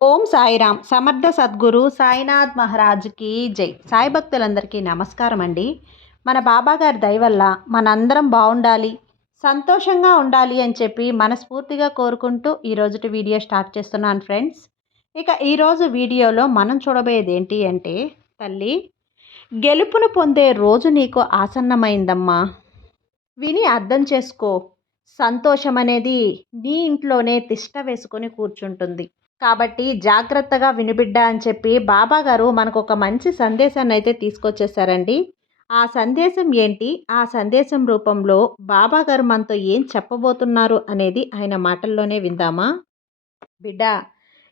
ఓం సాయిరామ్. సమర్థ సద్గురు సాయినాథ్ మహారాజ్కి జై. సాయి భక్తులందరికీ నమస్కారం అండి. మన బాబా గారి దయ వల్ల మనందరం బాగుండాలి సంతోషంగా ఉండాలి అని చెప్పి మనస్ఫూర్తిగా కోరుకుంటూ ఈరోజుటి వీడియో స్టార్ట్ చేస్తున్నాను ఫ్రెండ్స్. ఇక ఈరోజు వీడియోలో మనం చూడబోయేది ఏంటి అంటే తల్లి గెలుపును పొందే రోజు నీకు ఆసన్నమైందమ్మా. విని అర్థం చేసుకో. సంతోషం అనేది నీ ఇంట్లోనే తిష్ట వేసుకొని కూర్చుంటుంది. కాబట్టి జాగ్రత్తగా వినిబిడ్డ అని చెప్పి బాబా గారు మనకు ఒక మంచి సందేశాన్ని అయితే తీసుకొచ్చేసారండి. ఆ సందేశం ఏంటి? ఆ సందేశం రూపంలో బాబా గారు మనతో ఏం చెప్పబోతున్నారు అనేది ఆయన మాటల్లోనే విందామా? బిడ్డ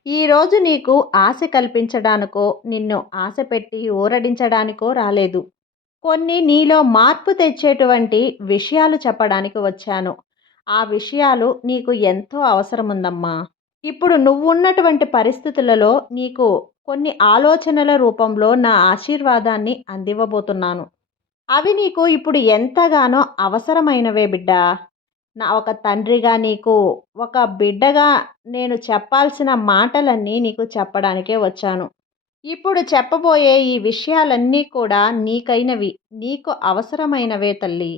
ఈరోజు నీకు ఆశ కల్పించడానికో నిన్ను ఆశ పెట్టి ఊరడించడానికో రాలేదు. కొన్ని నీలో మార్పు తెచ్చేటువంటి విషయాలు చెప్పడానికి వచ్చాను. ఆ విషయాలు నీకు ఎంతో అవసరం ఉందమ్మా ఇప్పుడు నువ్వున్నటువంటి పరిస్థితులలో నీకు కొన్ని ఆలోచనల రూపంలో నా ఆశీర్వాదాన్ని అందివ్వబోతున్నాను. అవి నీకు ఇప్పుడు ఎంతగానో అవసరమైనవే బిడ్డ. నా ఒక తండ్రిగా నీకు ఒక బిడ్డగా నేను చెప్పాల్సిన మాటలన్నీ నీకు చెప్పడానికే వచ్చాను. ఇప్పుడు చెప్పబోయే ఈ విషయాలన్నీ కూడా నీకైనవి నీకు అవసరమైనవే తల్లి.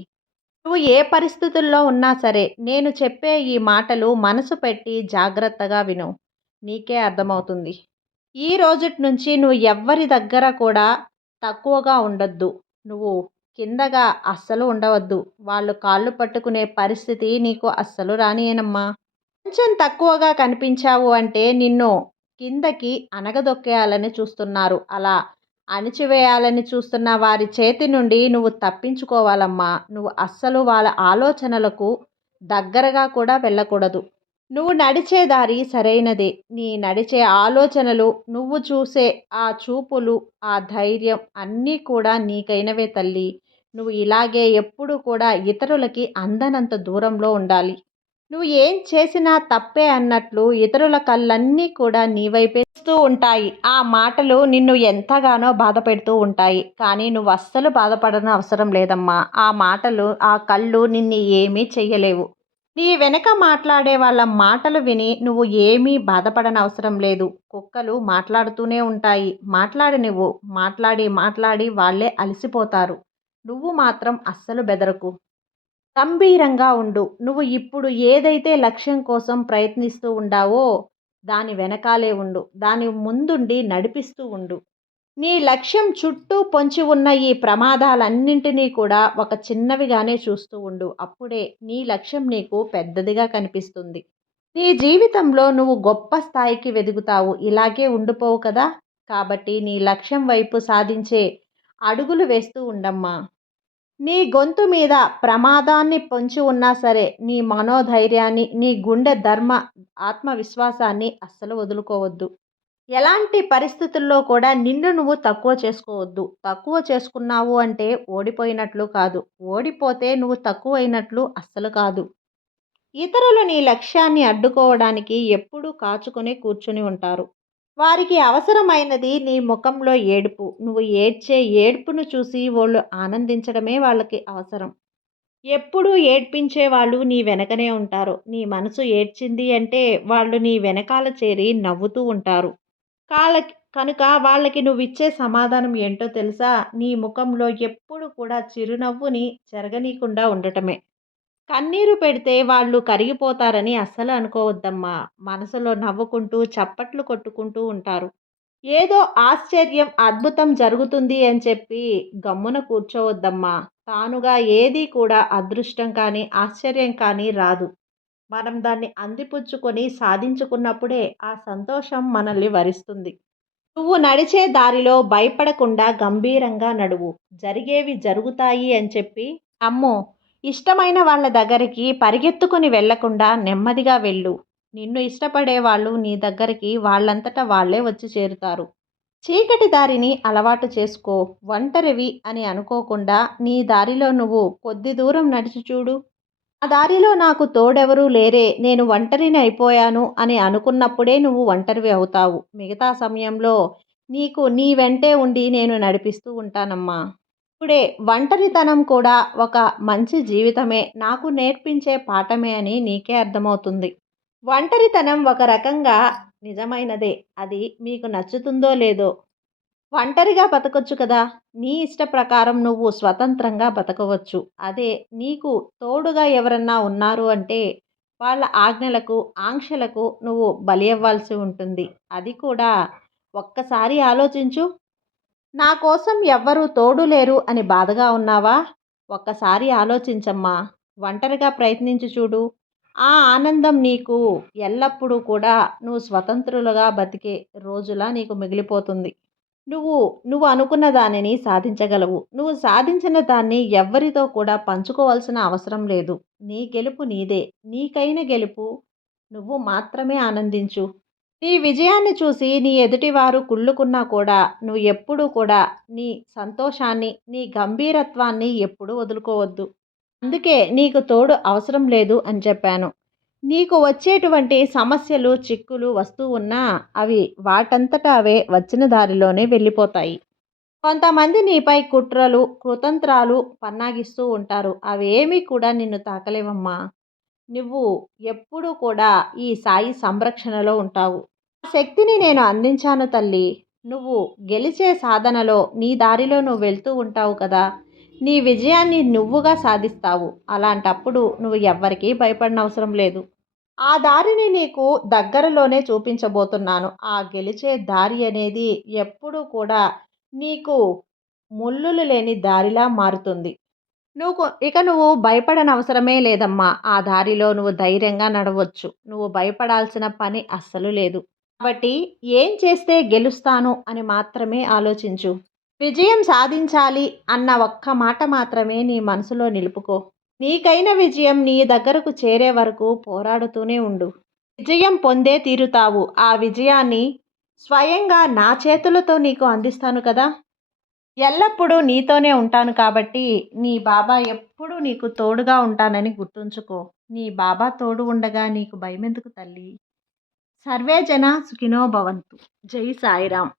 నువ్వు ఏ పరిస్థితుల్లో ఉన్నా సరే నేను చెప్పే ఈ మాటలు మనసు పెట్టి జాగ్రత్తగా విను. నీకే అర్థమవుతుంది. ఈ రోజుటి నుంచి నువ్వు ఎవ్వరి దగ్గర కూడా తక్కువగా ఉండొద్దు. నువ్వు కిందగా అస్సలు ఉండవద్దు. వాళ్ళు కాళ్ళు పట్టుకునే పరిస్థితి నీకు అస్సలు రానియనమ్మా. కొంచెం తక్కువగా కనిపించావు అంటే నిన్ను కిందకి అనగదొక్కేయాలని చూస్తున్నారు. అలా అణిచివేయాలని చూస్తున్న వారి చేతి నుండి నువ్వు తప్పించుకోవాలమ్మా. నువ్వు అస్సలు వాళ్ళ ఆలోచనలకు దగ్గరగా కూడా వెళ్ళకూడదు. నువ్వు నడిచే దారి సరైనదే. నీ నడిచే ఆలోచనలు నువ్వు చూసే ఆ చూపులు ఆ ధైర్యం అన్నీ కూడా నీకైనవే తల్లి. నువ్వు ఇలాగే ఎప్పుడు కూడా ఇతరులకి అందనంత దూరంలో ఉండాలి. నువ్వు ఏం చేసినా తప్పే అన్నట్లు ఇతరుల కళ్ళన్నీ కూడా నీ వైపే చూస్తూ ఉంటాయి. ఆ మాటలు నిన్ను ఎంతగానో బాధ పెడుతూ ఉంటాయి. కానీ నువ్వు అస్సలు బాధపడని అవసరం లేదమ్మా. ఆ మాటలు ఆ కళ్ళు నిన్ను ఏమీ చెయ్యలేవు. నీ వెనక మాట్లాడే వాళ్ళ మాటలు విని నువ్వు ఏమీ బాధపడని అవసరం లేదు. కుక్కలు మాట్లాడుతూనే ఉంటాయి. మాట్లాడి నువ్వు మాట్లాడి మాట్లాడి వాళ్ళే అలసిపోతారు. నువ్వు మాత్రం అస్సలు బెదరకు. గంభీరంగా ఉండు. నువ్వు ఇప్పుడు ఏదైతే లక్ష్యం కోసం ప్రయత్నిస్తూ ఉండావో దాని వెనకాలే ఉండు. దాని ముందుండి నడిపిస్తూ ఉండు. నీ లక్ష్యం చుట్టూ పొంచి ఉన్న ఈ ప్రమాదాలన్నింటినీ కూడా ఒక చిన్నవిగానే చూస్తూ ఉండు. అప్పుడే నీ లక్ష్యం నీకు పెద్దదిగా కనిపిస్తుంది. నీ జీవితంలో నువ్వు గొప్ప స్థాయికి వెదుగుతావు. ఇలాగే ఉండిపోవు కదా. కాబట్టి నీ లక్ష్యం వైపు సాధించే అడుగులు వేస్తూ ఉండమ్మా. నీ గొంతు మీద ప్రమాదాన్ని పొంచి ఉన్నా సరే నీ మనోధైర్యాన్ని నీ గుండె ధర్మ ఆత్మవిశ్వాసాన్ని అస్సలు వదులుకోవద్దు. ఎలాంటి పరిస్థితుల్లో కూడా నిన్ను నువ్వు తక్కువ చేసుకోవద్దు. తక్కువ చేసుకున్నావు అంటే ఓడిపోయినట్లు కాదు. ఓడిపోతే నువ్వు తక్కువైనట్లు అస్సలు కాదు. ఇతరులు నీ లక్ష్యాన్ని అడ్డుకోవడానికి ఎప్పుడూ కాచుకొని కూర్చుని ఉంటారు. వారికి అవసరమైనది నీ ముఖంలో ఏడుపు. నువ్వు ఏడ్చే ఏడుపును చూసి వాళ్ళు ఆనందించడమే వాళ్ళకి అవసరం. ఎప్పుడూ ఏడ్పించే వాళ్ళు నీ వెనకనే ఉంటారు. నీ మనసు ఏడ్చింది అంటే వాళ్ళు నీ వెనకాల చేరి నవ్వుతూ ఉంటారు. కాళ్ళకి కనుక వాళ్ళకి నువ్వు ఇచ్చే సమాధానం ఏంటో తెలుసా? నీ ముఖంలో ఎప్పుడు కూడా చిరునవ్వుని జరగనీయకుండా ఉండటమే. కన్నీరు పెడితే వాళ్ళు కరిగిపోతారని అస్సలు అనుకోవద్దమ్మా. మనసులో నవ్వుకుంటూ చప్పట్లు కొట్టుకుంటూ ఉంటారు. ఏదో ఆశ్చర్యం అద్భుతం జరుగుతుంది అని చెప్పి గమ్మున కూర్చోవద్దమ్మా. తానుగా ఏదీ కూడా అదృష్టం కానీ ఆశ్చర్యం కానీ రాదు. మనం దాన్ని అందిపుచ్చుకొని సాధించుకున్నప్పుడే ఆ సంతోషం మనల్ని వరిస్తుంది. నువ్వు నడిచే దారిలో భయపడకుండా గంభీరంగా నడువు. జరిగేవి జరుగుతాయి అని చెప్పి అమ్మో! ఇష్టమైన వాళ్ళ దగ్గరికి పరిగెత్తుకుని వెళ్ళకుండా నెమ్మదిగా వెళ్ళు. నిన్ను ఇష్టపడే వాళ్ళు నీ దగ్గరికి వాళ్ళంతటా వాళ్ళే వచ్చి చేరుతారు. చీకటి దారిని అలవాటు చేసుకో. ఒంటరివి అని అనుకోకుండా నీ దారిలో నువ్వు కొద్ది దూరం నడిచి చూడు. ఆ దారిలో నాకు తోడెవరూ లేరే. నేను ఒంటరిని అయిపోయాను అని అనుకున్నప్పుడే నువ్వు ఒంటరివి అవుతావు. మిగతా సమయంలో నీకు నీ వెంటే ఉండి నేను నడిపిస్తూ ఉంటానమ్మా. ఇప్పుడే ఒంటరితనం కూడా ఒక మంచి జీవితమే. నాకు నేర్పించే పాఠమే అని నీకే అర్థమవుతుంది. ఒంటరితనం ఒక రకంగా నిజమైనదే. అది మీకు నచ్చుతుందో లేదో. ఒంటరిగా బతకొచ్చు కదా. నీ ఇష్ట ప్రకారం నువ్వు స్వతంత్రంగా బతకవచ్చు. అదే నీకు తోడుగా ఎవరన్నా ఉన్నారు అంటే వాళ్ళ ఆజ్ఞలకు ఆంక్షలకు నువ్వు బలి అవ్వాల్సి ఉంటుంది. అది కూడా ఒక్కసారి ఆలోచించు. నా కోసం ఎవ్వరూ తోడు లేరు అని బాధగా ఉన్నావా? ఒక్కసారి ఆలోచించమ్మా. ఒంటరిగా ప్రయత్నించి చూడు. ఆ ఆనందం నీకు ఎల్లప్పుడూ కూడా నువ్వు స్వతంత్రులుగా బతికే రోజులా నీకు మిగిలిపోతుంది. నువ్వు నువ్వు అనుకున్న దానిని సాధించగలవు. నువ్వు సాధించిన దాన్ని ఎవ్వరితో కూడా పంచుకోవాల్సిన అవసరం లేదు. నీ గెలుపు నీదే. నీకైన గెలుపు. నువ్వు మాత్రమే ఆనందించు. నీ విజయాన్ని చూసి నీ ఎదుటివారు కుళ్ళుకున్నా కూడా నువ్వు ఎప్పుడూ కూడా నీ సంతోషాన్ని నీ గంభీరత్వాన్ని ఎప్పుడూ వదులుకోవద్దు. అందుకే నీకు తోడు అవసరం లేదు అని చెప్పాను. నీకు వచ్చేటువంటి సమస్యలు చిక్కులు వస్తూ ఉన్నా అవి వాటంతటా అవే వచ్చిన దారిలోనే వెళ్ళిపోతాయి. కొంతమంది నీపై కుట్రలు కృతంత్రాలు పన్నాగిస్తూ ఉంటారు. అవేమీ కూడా నిన్ను తాకలేవమ్మా. నువ్వు ఎప్పుడూ కూడా ఈ సాయి సంరక్షణలో ఉంటావు. ఆ శక్తిని నేను అందించాను తల్లి. నువ్వు గెలిచే సాధనలో నీ దారిలో నువ్వు వెళ్తూ ఉంటావు కదా. నీ విజయాన్ని నువ్వుగా సాధిస్తావు. అలాంటప్పుడు నువ్వు ఎవ్వరికీ భయపడనవసరం లేదు. ఆ దారిని నీకు దగ్గరలోనే చూపించబోతున్నాను. ఆ గెలిచే దారి అనేది ఎప్పుడూ కూడా నీకు ముళ్ళులు లేని దారిలా మారుతుంది. నువ్వు ఇక నువ్వు భయపడని అవసరమే లేదమ్మా. ఆ దారిలో నువ్వు ధైర్యంగా నడవచ్చు. నువ్వు భయపడాల్సిన పని అస్సలు లేదు. కాబట్టి ఏం చేస్తే గెలుస్తాను అని మాత్రమే ఆలోచించు. విజయం సాధించాలి అన్న ఒక్క మాట మాత్రమే నీ మనసులో నిలుపుకో. నీకైన విజయం నీ దగ్గరకు చేరే వరకు పోరాడుతూనే ఉండు. విజయం పొందే తీరుతావు. ఆ విజయాన్ని స్వయంగా నా చేతులతో నీకు అందిస్తాను కదా. ఎల్లప్పుడూ నీతోనే ఉంటాను కాబట్టి నీ బాబా ఎప్పుడూ నీకు తోడుగా ఉంటానని గుర్తుంచుకో. నీ బాబా తోడు ఉండగా నీకు భయమెందుకు తల్లి? సర్వే జన సుఖినో భవంతు. జై సాయిరామ్.